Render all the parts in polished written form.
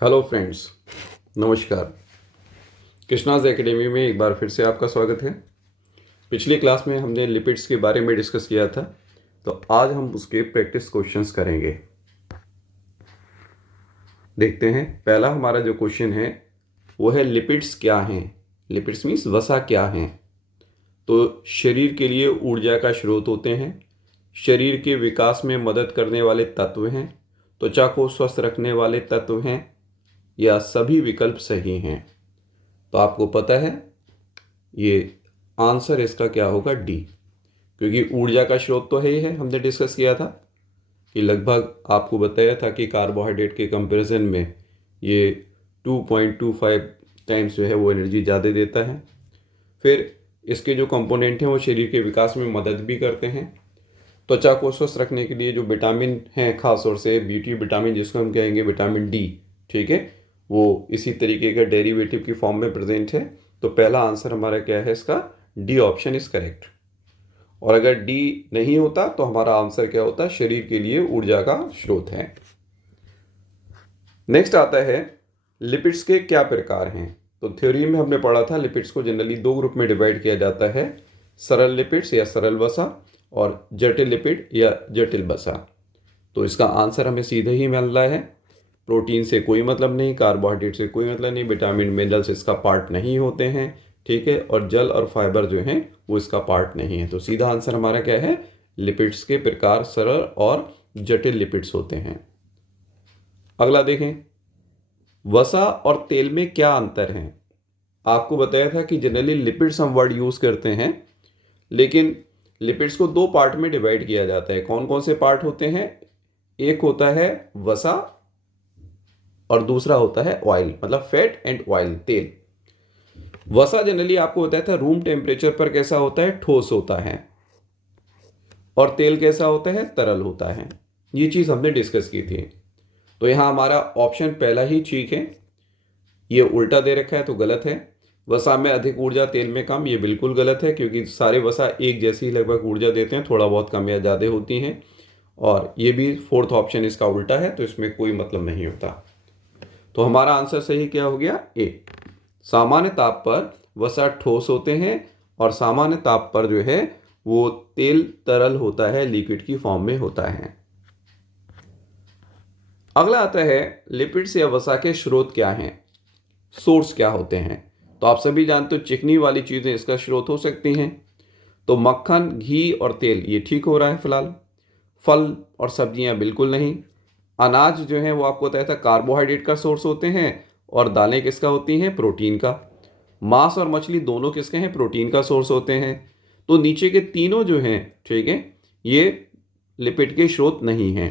Hello friends, नमस्कार। Krishna's academy में एक बार फिर से आपका स्वागत है। पिछली क्लास में हमने लिपिड्स के बारे में डिस्कस किया था, तो आज हम उसके प्रैक्टिस क्वेश्चंस करेंगे। देखते हैं, पहला हमारा जो क्वेश्चन है वो है लिपिड्स क्या हैं। लिपिड्स मीन्स वसा क्या हैं। तो शरीर के लिए ऊर्जा का स्रोत होते हैं, शरीर के विकास में मदद करने वाले तत्व हैं, त्वचा को स्वस्थ रखने वाले तत्व हैं, या सभी विकल्प सही हैं। तो आपको पता है ये आंसर इसका क्या होगा, डी। क्योंकि ऊर्जा का स्रोत तो है ही है, हमने डिस्कस किया था कि लगभग आपको बताया था कि कार्बोहाइड्रेट के कंपैरिजन में ये 2.25 टाइम्स जो है वो एनर्जी ज़्यादा देता है। फिर इसके जो कंपोनेंट हैं वो शरीर के विकास में मदद भी करते हैं। त्वचा को स्वस्थ रखने के लिए जो विटामिन हैं, खास तौर से ब्यूटी विटामिन जिसको हम कहेंगे विटामिन डी, ठीक है, वो इसी तरीके का डेरिवेटिव की फॉर्म में प्रेजेंट है। तो पहला आंसर हमारा क्या है इसका, डी ऑप्शन इज करेक्ट। और अगर डी नहीं होता तो हमारा आंसर क्या होता, शरीर के लिए ऊर्जा का स्रोत है। नेक्स्ट आता है लिपिड्स के क्या प्रकार हैं। तो थ्योरी में हमने पढ़ा था लिपिड्स को जनरली दो ग्रुप में डिवाइड किया जाता है, सरल लिपिड्स या सरल वसा और जटिल लिपिड या जटिल वसा। तो इसका आंसर हमें सीधे ही मिल रहा है। प्रोटीन से कोई मतलब नहीं, कार्बोहाइड्रेट से कोई मतलब नहीं, विटामिन मिनरल्स इसका पार्ट नहीं होते हैं, ठीक है, और जल और फाइबर जो हैं वो इसका पार्ट नहीं है। तो सीधा आंसर हमारा क्या है, लिपिड्स के प्रकार सरल और जटिल लिपिड्स होते हैं। अगला देखें, वसा और तेल में क्या अंतर है। आपको बताया था कि जनरली लिपिड्स हम वर्ड यूज करते हैं, लेकिन लिपिड्स को दो पार्ट में डिवाइड किया जाता है। कौन कौन से पार्ट होते हैं, एक होता है वसा और दूसरा होता है ऑयल, मतलब फैट एंड ऑयल, तेल। वसा जनरली आपको बताया था रूम टेम्परेचर पर कैसा होता है, ठोस होता है, और तेल कैसा होता है, तरल होता है। ये चीज हमने डिस्कस की थी। तो यहां हमारा ऑप्शन पहला ही ठीक है, ये उल्टा दे रखा है तो गलत है। वसा में अधिक ऊर्जा, तेल में कम, ये बिल्कुल गलत है, क्योंकि सारे वसा एक जैसी ही लगभग ऊर्जा देते हैं, थोड़ा बहुत कम या ज़्यादा होती हैं। और ये भी फोर्थ ऑप्शन इसका उल्टा है, तो इसमें कोई मतलब नहीं होता। तो हमारा आंसर सही क्या हो गया, ए। सामान्य ताप पर वसा ठोस होते हैं और सामान्य ताप पर जो है वो तेल तरल होता है, लिक्विड की फॉर्म में होता है। अगला आता है लिपिड्स या वसा के स्रोत क्या हैं, सोर्स क्या होते हैं। तो आप सभी जानते हो चिकनी वाली चीज़ें इसका स्रोत हो सकती हैं। तो मक्खन, घी और तेल ये ठीक हो रहा है फिलहाल। फल और सब्जियां बिल्कुल नहीं। अनाज जो है वो आपको बताया था कार्बोहाइड्रेट का सोर्स होते हैं, और दालें किसका होती हैं, प्रोटीन का। मांस और मछली दोनों किसके हैं, प्रोटीन का सोर्स होते हैं। तो नीचे के तीनों जो हैं, ठीक है, ये लिपिड के स्रोत नहीं हैं।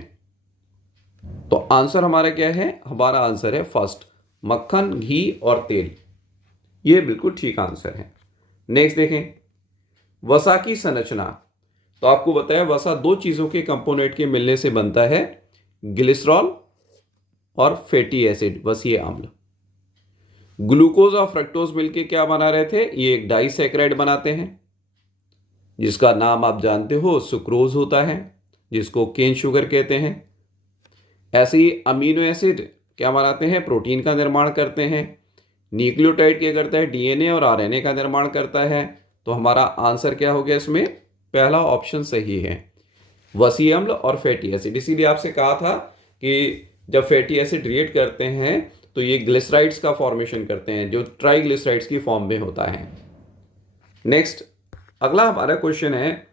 तो आंसर हमारा क्या है, हमारा आंसर है फर्स्ट, मक्खन, घी और तेल। ये बिल्कुल ठीक आंसर है। नेक्स्ट देखें, वसा की संरचना। तो आपको बताया वसा दो चीजों के कंपोनेंट के मिलने से बनता है, ग्लिसरॉल और फैटी एसिड, वसीय अम्ल। ग्लूकोज और फ्रक्टोज मिलके क्या बना रहे थे, ये एक डाइसैकेराइड बनाते हैं, जिसका नाम आप जानते हो सुक्रोज होता है, जिसको केन शुगर कहते हैं। ऐसे ही अमीनो एसिड क्या बनाते हैं, प्रोटीन का निर्माण करते हैं। न्यूक्लियोटाइड क्या करता है, डीएनए और आरएनए का निर्माण करता है। तो हमारा आंसर क्या हो गया, इसमें पहला ऑप्शन सही है, वसीय अम्ल और फैटी एसिड। इसीलिए आपसे कहा था कि जब फैटी एसिड रिएक्ट करते हैं तो ये ग्लिसराइड्स का फॉर्मेशन करते हैं, जो ट्राइग्लिसराइड्स की फॉर्म में होता है। नेक्स्ट, अगला हमारा क्वेश्चन है,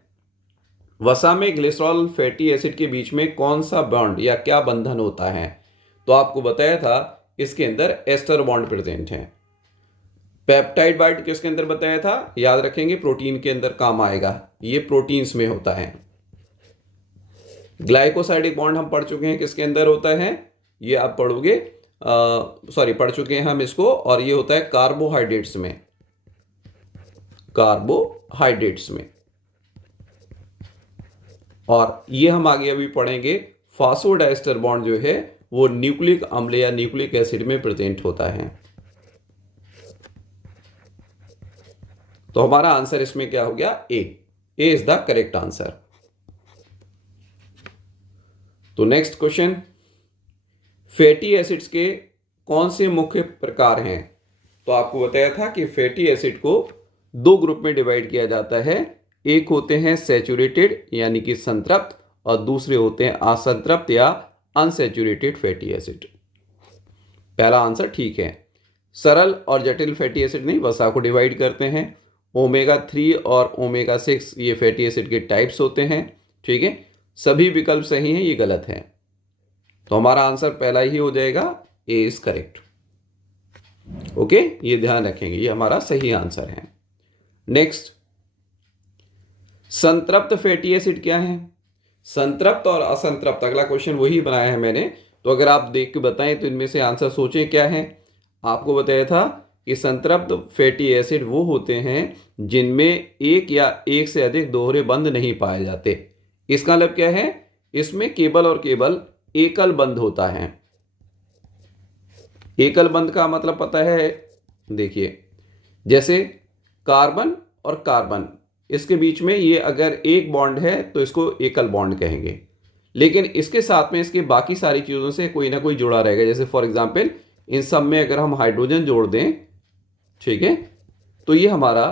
वसा में ग्लिसरॉल फैटी एसिड के बीच में कौन सा बॉन्ड या क्या बंधन होता है। तो आपको बताया था इसके अंदर एस्टर बॉन्ड प्रेजेंट है। पेप्टाइड बॉन्ड किसके अंदर बताया था, याद रखेंगे प्रोटीन के अंदर काम आएगा, ये प्रोटीन्स में होता है। ग्लाइकोसाइडिक बॉन्ड हम पढ़ चुके हैं किसके अंदर होता है, ये आप पढ़ोगे, पढ़ चुके हैं हम इसको, और ये होता है कार्बोहाइड्रेट्स में, कार्बोहाइड्रेट्स में। और ये हम आगे अभी पढ़ेंगे, फास्फोडाइस्टर बॉन्ड जो है वो न्यूक्लिक अम्ल या न्यूक्लिक एसिड में प्रेजेंट होता है। तो हमारा आंसर इसमें क्या हो गया, ए इज द करेक्ट आंसर। तो नेक्स्ट क्वेश्चन, फैटी एसिड्स के कौन से मुख्य प्रकार हैं? तो आपको बताया था कि फैटी एसिड को दो ग्रुप में डिवाइड किया जाता है। एक होते हैं सैचुरेटेड यानी कि संतृप्त, और दूसरे होते हैं असंतृप्त या अनसैचुरेटेड फैटी एसिड। पहला आंसर ठीक है। सरल और जटिल फैटी एसिड नहीं, वसा को डिवाइड करते हैं। ओमेगा 3 और ओमेगा 6 ये फैटी एसिड के टाइप्स होते हैं। ठीक है, सभी विकल्प सही हैं, ये गलत है। तो हमारा आंसर पहला ही हो जाएगा, ए इज करेक्ट। ओके, ये ध्यान रखेंगे, ये हमारा सही आंसर है। नेक्स्ट, संतृप्त फैटी एसिड क्या है? संतृप्त और असंतृप्त, अगला क्वेश्चन वही बनाया है मैंने। तो अगर आप देख के बताएं तो इनमें से आंसर सोचें क्या है। आपको बताया था कि संतृप्त फैटी एसिड वो होते हैं जिनमें एक या एक से अधिक दोहरे बंध नहीं पाए जाते। इसका मतलब क्या है? इसमें केवल और केवल एकल बंध होता है। एकल बंध का मतलब पता है? देखिए, जैसे कार्बन और कार्बन, इसके बीच में ये अगर एक बॉन्ड है तो इसको एकल बॉन्ड कहेंगे, लेकिन इसके साथ में इसके बाकी सारी चीज़ों से कोई ना कोई जुड़ा रहेगा। जैसे फॉर एग्जांपल इन सब में अगर हम हाइड्रोजन जोड़ दें, ठीक है, तो ये हमारा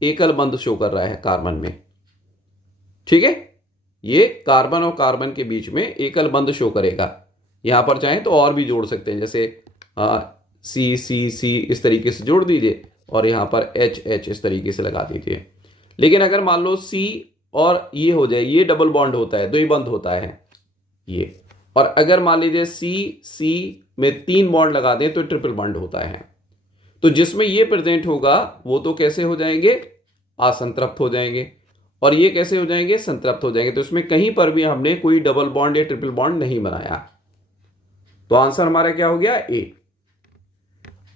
एकल बंध शो कर रहा है कार्बन में। ठीक है, ये कार्बन और कार्बन के बीच में एकल बंध शो करेगा। यहां पर चाहें तो और भी जोड़ सकते हैं, जैसे सी सी सी इस तरीके से जोड़ दीजिए, और यहां पर एच एच इस तरीके से लगा दीजिए। लेकिन अगर मान लो सी और ये हो जाए, ये डबल बॉन्ड होता है, दो ही बंध होता है ये। और अगर मान लीजिए सी सी में 3 बॉन्ड लगा दें तो ट्रिपल बॉन्ड होता है। तो जिसमें ये प्रेजेंट होगा वो तो कैसे हो जाएंगे? असंतृप्त हो जाएंगे। और ये कैसे हो जाएंगे? संतृप्त हो जाएंगे। तो इसमें कहीं पर भी हमने कोई डबल बॉन्ड या ट्रिपल बॉन्ड नहीं बनाया। तो आंसर हमारा क्या हो गया? ए।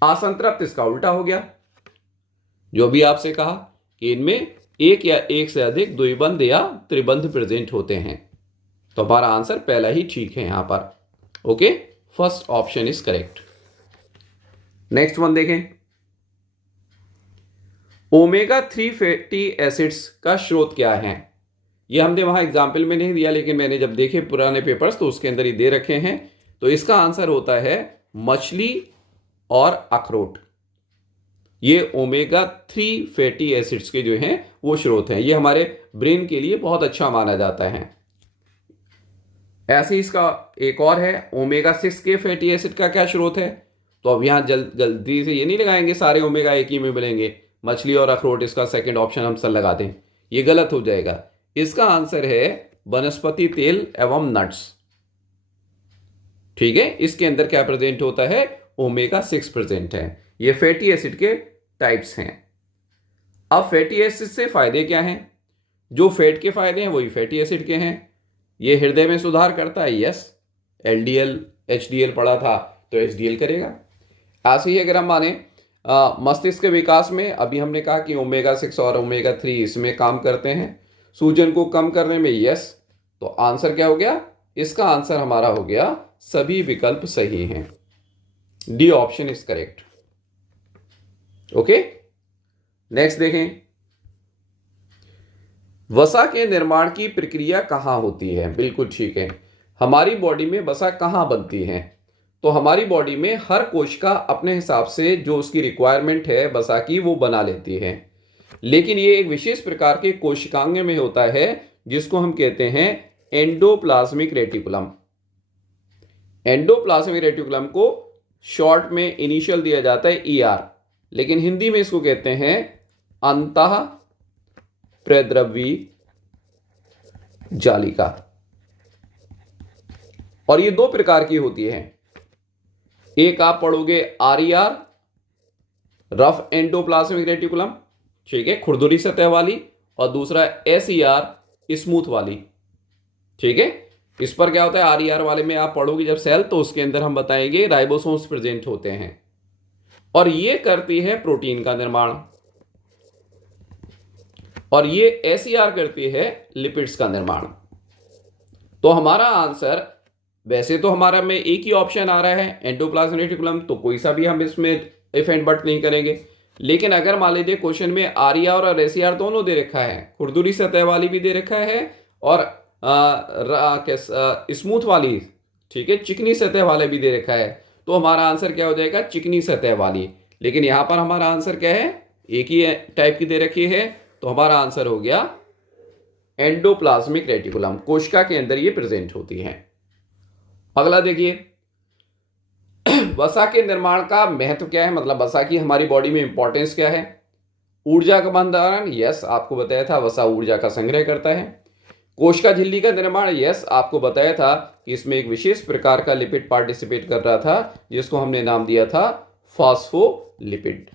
असंतृप्त इसका उल्टा हो गया, जो भी आपसे कहा कि इनमें एक या एक से अधिक द्विबंध या त्रिबंध प्रेजेंट होते हैं। तो हमारा आंसर पहला ही ठीक है यहां पर। Okay, first option is correct. Next one देखें, ओमेगा 3 फैटी एसिड्स का स्रोत क्या है? ये हमने वहां एग्जाम्पल में नहीं दिया, लेकिन मैंने जब देखे पुराने पेपर्स तो उसके अंदर ही दे रखे हैं। तो इसका आंसर होता है मछली और अखरोट। ये ओमेगा 3 फैटी एसिड्स के जो हैं वो स्रोत हैं। ये हमारे ब्रेन के लिए बहुत अच्छा माना जाता है। ऐसे ही इसका एक और है, ओमेगा 6 के फैटी एसिड का क्या स्रोत है? तो अब यहां जल्दी से ये नहीं लगाएंगे सारे ओमेगा एक ही में मिलेंगे, मछली और अखरोट इसका सेकंड ऑप्शन हम सब लगा दें, ये गलत हो जाएगा। इसका आंसर है वनस्पति तेल एवं नट्स। ठीक है, इसके अंदर क्या प्रेजेंट होता है? ओमेगा 6 प्रेजेंट है। ये फैटी एसिड के टाइप्स हैं। अब फैटी एसिड से फायदे क्या हैं? जो फैट के फायदे हैं वही फैटी एसिड के हैं। ये हृदय में सुधार करता है, यस। एलडीएल एचडीएल पढ़ा था तो एचडीएल करेगा। ऐसे ही अगर हम माने मस्तिष्क के विकास में, अभी हमने कहा कि ओमेगा 6 और ओमेगा 3 इसमें काम करते हैं। सूजन को कम करने में, यस। तो आंसर क्या हो गया? इसका आंसर हमारा हो गया सभी विकल्प सही हैं, D option is correct. Okay, next देखें, वसा के निर्माण की प्रक्रिया कहां होती है? बिल्कुल ठीक है, हमारी बॉडी में वसा कहां बनती है? तो हमारी बॉडी में हर कोशिका अपने हिसाब से जो उसकी रिक्वायरमेंट है वसा की वो बना लेती है, लेकिन ये एक विशेष प्रकार के कोशिकांग में होता है जिसको हम कहते हैं एंडोप्लाज्मिक रेटिकुलम। एंडोप्लाज्मिक रेटिकुलम को शॉर्ट में इनिशियल दिया जाता है ER, लेकिन हिंदी में इसको कहते हैं अंतः प्रद्रवी जालिका। और ये दो प्रकार की होती है। एक आप पढ़ोगे RER, रफ एंडोप्लाज्मिक रेटिकुलम, ठीक है, खुरदुरी सतह वाली, और दूसरा SER, स्मूथ वाली। ठीक है, इस पर क्या होता है? RER वाले में आप पढ़ोगे जब सेल, तो उसके अंदर हम बताएंगे राइबोसोम्स प्रेजेंट होते हैं, और ये करती है प्रोटीन का निर्माण, और ये SER करती है लिपिड्स का निर्माण। तो हमारा आंसर, वैसे तो हमारा में एक ही ऑप्शन आ रहा है एंडोप्लाज्मिक रेटिकुलम, तो कोई सा भी हम इसमें इफ एंड बट नहीं करेंगे। लेकिन अगर मान लीजिए क्वेश्चन में RER और SER दोनों दे रखा है, खुरदुरी सतह वाली भी दे रखा है और स्मूथ वाली, ठीक है, चिकनी सतह वाले भी दे रखा है, तो हमारा आंसर क्या हो जाएगा, चिकनी सतह वाली। लेकिन यहां पर हमारा आंसर क्या है, एक ही टाइप की दे रखी है, तो हमारा आंसर हो गया एंडोप्लाज्मिक रेटिकुलम, कोशिका के अंदर ये प्रेजेंट होती है। अगला देखिए, वसा के निर्माण का महत्व क्या है, मतलब वसा की हमारी बॉडी में इंपॉर्टेंस क्या है। ऊर्जा का भंडारण, यस आपको बताया था वसा ऊर्जा का संग्रह करता है। कोशिका झिल्ली का निर्माण, यस आपको बताया था कि इसमें एक विशेष प्रकार का लिपिड पार्टिसिपेट कर रहा था जिसको हमने नाम दिया था फॉस्फोलिपिड।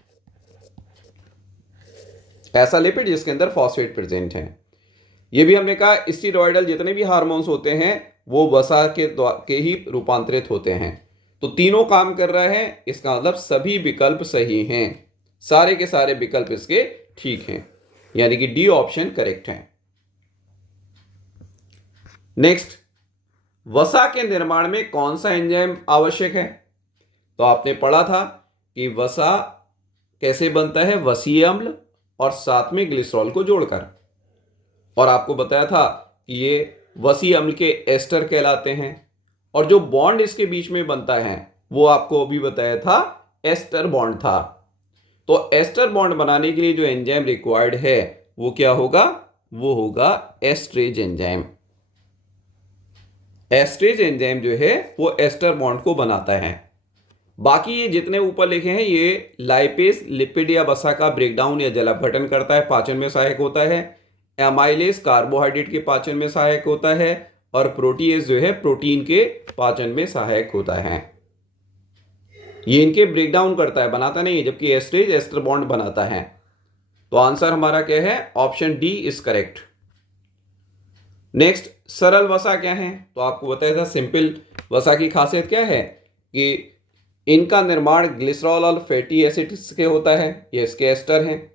ऐसा लिपिड जिसके अंदर फॉस्फेट प्रेजेंट है। ये भी हमने कहा स्टीरॉयडल जितने भी हार्मोन्स होते हैं वो वसा के ही रूपांतरित होते हैं। तो तीनों काम कर रहे हैं, इसका मतलब सभी विकल्प सही हैं, सारे के सारे विकल्प इसके ठीक हैं, यानी कि डी ऑप्शन करेक्ट है। नेक्स्ट, वसा के निर्माण में कौन सा एंजाइम आवश्यक है। तो आपने पढ़ा था कि वसा कैसे बनता है, वसीय अम्ल और साथ में ग्लिसरॉल को जोड़कर, और आपको बताया था कि ये वसीय अम्ल के एस्टर कहलाते हैं, और जो बॉन्ड इसके बीच में बनता है वो आपको अभी बताया था एस्टर बॉन्ड था। तो एस्टर बॉन्ड बनाने के लिए जो एंजाइम रिक्वायर्ड है वो क्या होगा, वो होगा एस्ट्रेज एंजाइम। एस्ट्रेज एंजाइम जो है वो एस्टर बॉन्ड को बनाता है। बाकी ये जितने ऊपर लिखे हैं ये लाइपेज लिपिड या वसा का ब्रेकडाउन या जलापघटन करता है, पाचन में सहायक होता है। एमाइलेज कार्बोहाइड्रेट के पाचन में सहायक होता है, और प्रोटीएज जो है प्रोटीन के पाचन में सहायक होता है। ये इनके ब्रेकडाउन करता है, बनाता नहीं है, जबकि एस्ट्रेज एस्टर बॉन्ड बनाता है। तो आंसर हमारा क्या है, option D is correct. Next, सरल वसा क्या है। तो आपको बताया था सिंपल वसा की खासियत क्या है कि इनका निर्माण ग्लिसरॉल और फैटी एसिड से होता है, ये इसके एस्टर हैं।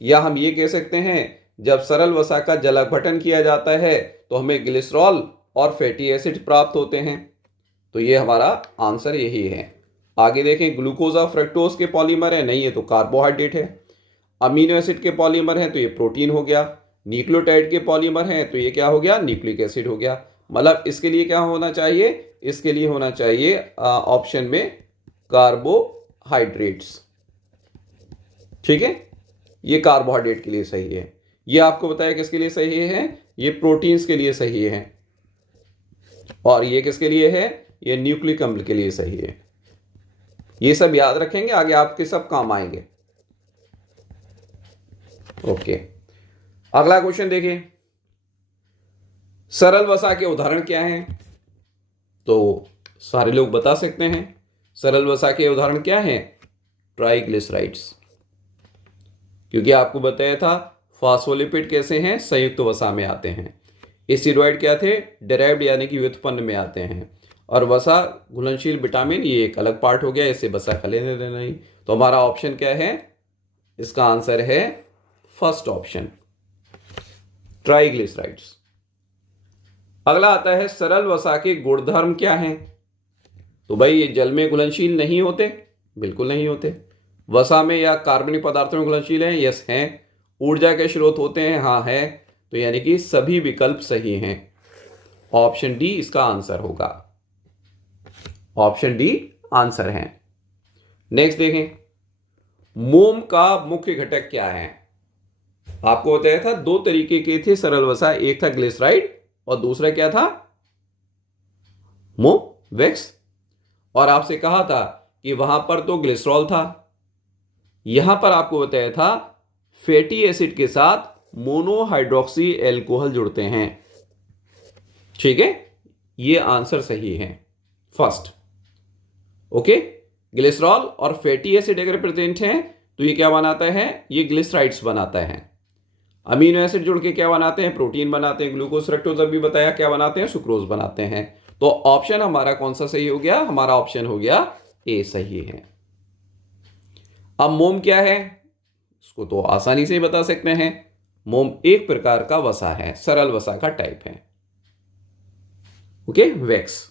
या हम ये कह सकते हैं जब सरल वसा का जलापघटन किया जाता है तो हमें ग्लिसरॉल और फैटी एसिड प्राप्त होते हैं। तो ये हमारा आंसर यही है। आगे देखें, ग्लूकोज और फ्रक्टोज के पॉलीमर है, नहीं ये तो कार्बोहाइड्रेट है। अमीनो एसिड के पॉलीमर हैं तो ये प्रोटीन हो गया। न्यूक्लियोटाइड के पॉलीमर हैं तो ये क्या हो गया, न्यूक्लिक एसिड हो गया। मतलब इसके लिए क्या होना चाहिए, इसके लिए होना चाहिए ऑप्शन में कार्बोहाइड्रेट्स। ठीक है, ये कार्बोहाइड्रेट के लिए सही है। ये आपको बताया किसके लिए सही है, ये प्रोटीन्स के लिए सही है, और ये किसके लिए है, ये न्यूक्लिक अम्ल के लिए सही है। ये सब याद रखेंगे, आगे आपके सब काम आएंगे। ओके, अगला क्वेश्चन देखिए, सरल वसा के उदाहरण क्या हैं। तो सारे लोग बता सकते हैं सरल वसा के उदाहरण क्या हैं, ट्राइग्लिसराइड्स, क्योंकि आपको बताया था फॉस्फोलिपिड कैसे हैं, संयुक्त वसा में आते हैं। स्टेरॉइड क्या थे, डेराइव्ड यानी कि व्युत्पन्न में आते हैं। और वसा घुलनशील विटामिन ये एक अलग पार्ट हो गया, इसे वसा का लेने देना नहीं। तो हमारा ऑप्शन क्या है, इसका आंसर है फर्स्ट ऑप्शन, ट्राइग्लिसराइड्स। अगला आता है सरल वसा के गुणधर्म क्या हैं। तो भाई ये जल में घुलनशील नहीं होते, बिल्कुल नहीं होते। वसा में या कार्बनिक पदार्थों में घुलनशील हैं, यस हैं। ऊर्जा के स्रोत होते हैं, हाँ है। तो यानी कि सभी विकल्प सही हैं। ऑप्शन डी इसका आंसर होगा, ऑप्शन डी आंसर है। नेक्स्ट देखें, मोम का मुख्य घटक क्या है। आपको बताया था दो तरीके के थे सरल वसा, एक था ग्लिसराइड और दूसरा क्या था, मोम वैक्स। और आपसे कहा था कि वहां पर तो ग्लिसरॉल था, यहां पर आपको बताया था फैटी एसिड के साथ मोनोहाइड्रोक्सी एल्कोहल जुड़ते हैं। ठीक है, ये आंसर सही है फर्स्ट। ओके, ग्लिसरॉल और फैटी एसिड अगर प्रेजेंट हैं तो ये क्या बनाता है, ये ग्लिसराइड्स बनाता है। अमीनो एसिड जुड़ के क्या बनाते हैं, प्रोटीन बनाते हैं। ग्लूकोज फ्रक्टोज अभी बताया क्या बनाते हैं, सुक्रोज बनाते हैं। तो ऑप्शन हमारा कौन सा सही हो गया, हमारा ऑप्शन हो गया ए सही है। अब मोम क्या है, इसको तो आसानी से बता सकते हैं। मोम एक प्रकार का वसा है, सरल वसा का टाइप है। Okay, wax.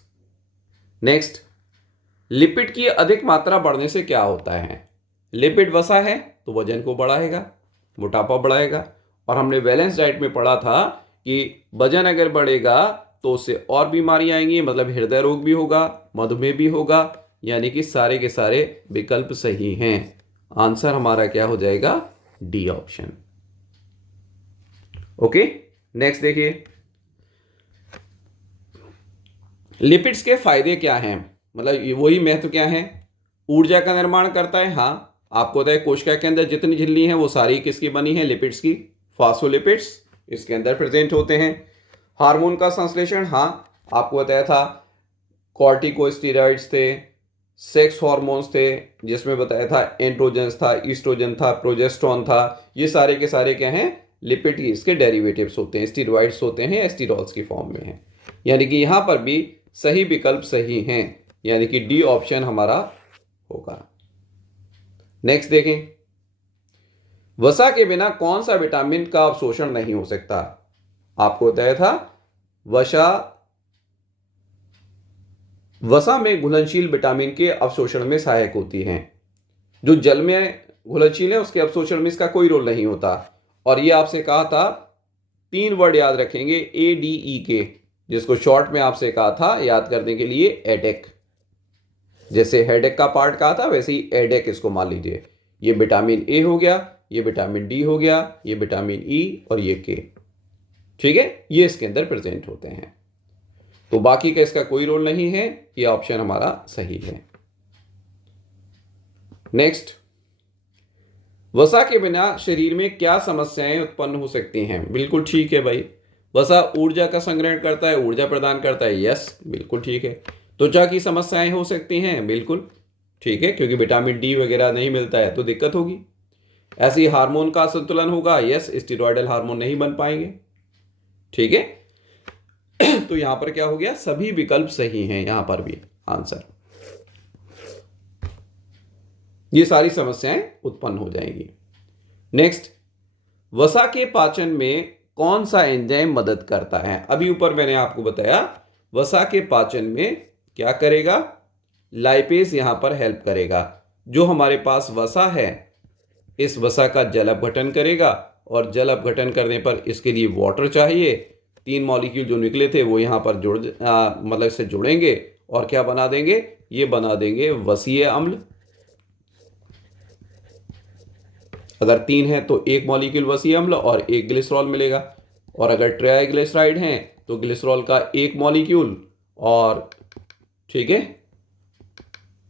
नेक्स्ट, लिपिड की अधिक मात्रा बढ़ने से क्या होता है। लिपिड वसा है तो वजन को बढ़ाएगा, मोटापा बढ़ाएगा। और हमने बैलेंस डाइट में पढ़ा था कि वजन अगर बढ़ेगा तो उससे और बीमारी आएंगी, मतलब हृदय रोग भी होगा, मधुमेह भी होगा, यानी कि सारे के सारे विकल्प सही हैं। आंसर हमारा क्या हो जाएगा? D option. ओके, नेक्स्ट देखिए, लिपिड्स के फायदे क्या हैं, मतलब वही महत्व क्या है? ऊर्जा का निर्माण करता है, हाँ। आपको पता है कोशिका के अंदर जितनी झिल्ली हैं वो सारी किसकी बनी है? लिपिड्स की। फास्फोलिपिड्स इसके अंदर प्रेजेंट होते हैं। हार्मोन का संश्लेषण, हाँ, आपको बताया था कॉर्टिकोस्टेरॉइड्स थे, सेक्स हार्मोन्स थे, जिसमें बताया था एंड्रोजन्स था, ईस्ट्रोजन था, प्रोजेस्टेरोन था। ये सारे के सारे क्या हैं? लिपिड इसके डेरिवेटिव्स होते हैं, स्टेरॉइड्स होते हैं, एस्टेरॉल्स की फॉर्म में हैं। यानी कि यहां पर भी सही विकल्प सही हैं, यानी कि डी ऑप्शन हमारा होगा। नेक्स्ट देखें, वसा के बिना कौन सा विटामिन का अवशोषण नहीं हो सकता? आपको बताया था वसा में घुलनशील विटामिन के अवशोषण में सहायक होती हैं। जो जल में घुलनशील है उसके अवशोषण में इसका कोई रोल नहीं होता। और ये आपसे कहा था, 3 वर्ड याद रखेंगे ADE के, जिसको शॉर्ट में आपसे कहा था याद करने के लिए एडेक। जैसे हेडेक का पार्ट कहा था वैसे ही एडेक इसको मान लीजिए। ये विटामिन ए हो गया, ये विटामिन डी हो गया, ये विटामिन ई और ये के, ठीक है, ये इसके अंदर प्रेजेंट होते हैं। तो बाकी का इसका कोई रोल नहीं है, ये ऑप्शन हमारा सही है। नेक्स्ट, वसा के बिना शरीर में क्या समस्याएं उत्पन्न हो सकती हैं? बिल्कुल ठीक है भाई, वसा ऊर्जा का संग्रहण करता है, ऊर्जा प्रदान करता है, यस बिल्कुल ठीक है। त्वचा की समस्याएं हो सकती हैं, बिल्कुल ठीक है, क्योंकि विटामिन डी वगैरह नहीं मिलता है तो दिक्कत होगी। ऐसे ही हार्मोन का असंतुलन होगा, यस, स्टेरॉयडल हार्मोन नहीं बन पाएंगे, ठीक है। तो यहां पर क्या हो गया? सभी विकल्प सही हैं यहां पर भी आंसर। ये सारी समस्याएं उत्पन्न हो जाएंगी। नेक्स्ट, वसा के पाचन में कौन सा एंजाइम मदद करता है? अभी ऊपर मैंने आपको बताया वसा के पाचन में क्या करेगा? लाइपेज यहां पर हेल्प करेगा। जो हमारे पास वसा है, इस वसा का जल अपघटन करेगा, और जल अपघटन करने पर इसके लिए वाटर चाहिए। 3 मॉलिक्यूल जो निकले थे वो यहां पर मतलब इससे जुड़ेंगे और क्या बना देंगे? ये बना देंगे वसीय अम्ल। अगर 3 है तो 1 मॉलिक्यूल वसीय अम्ल और 1 ग्लिसरॉल मिलेगा। और अगर ट्राइग्लिसराइड हैं तो ग्लिसरॉल का 1 मॉलिक्यूल और, ठीक है,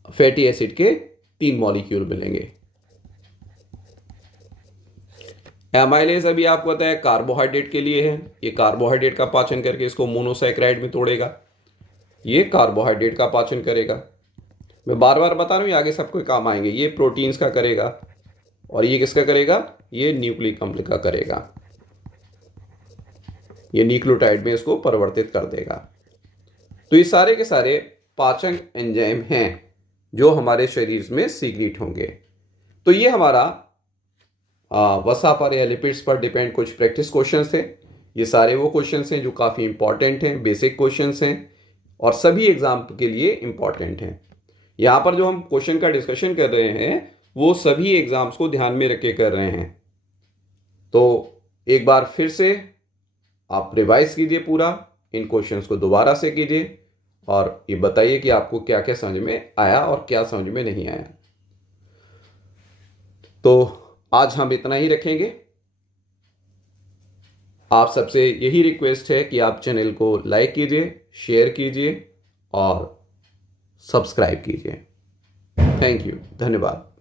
फैटी एसिड के 3 मॉलिक्यूल मिलेंगे। एमाइलेज अभी आपको पता है कार्बोहाइड्रेट के लिए है। ये कार्बोहाइड्रेट का पाचन करके इसको मोनोसैकेराइड में तोड़ेगा। ये कार्बोहाइड्रेट का पाचन करेगा। मैं बार बार बता रहा हूँ, ये आगे सबको काम आएंगे। ये प्रोटीन्स का करेगा, और ये किसका करेगा? ये न्यूक्लिक अम्ल का करेगा। ये न्यूक्लियोटाइड में इसको परिवर्तित कर देगा। तो ये सारे के सारे पाचन एंजाइम हैं जो हमारे शरीर में सीक्रेट होंगे। तो ये हमारा वसा पर या लिपिड्स पर डिपेंड कुछ प्रैक्टिस क्वेश्चंस थे। ये सारे वो क्वेश्चंस हैं जो काफ़ी इंपॉर्टेंट हैं, बेसिक क्वेश्चंस हैं और सभी एग्जाम के लिए इंपॉर्टेंट हैं। यहाँ पर जो हम क्वेश्चन का डिस्कशन कर रहे हैं वो सभी एग्जाम्स को ध्यान में रख के कर रहे हैं। तो एक बार फिर से आप रिवाइज कीजिए पूरा, इन क्वेश्चंस को दोबारा से कीजिए और ये बताइए कि आपको क्या क्या समझ में आया और क्या समझ में नहीं आया। तो आज हम इतना ही रखेंगे। आप सबसे यही रिक्वेस्ट है कि आप चैनल को लाइक कीजिए, शेयर कीजिए और सब्सक्राइब कीजिए। थैंक यू, धन्यवाद।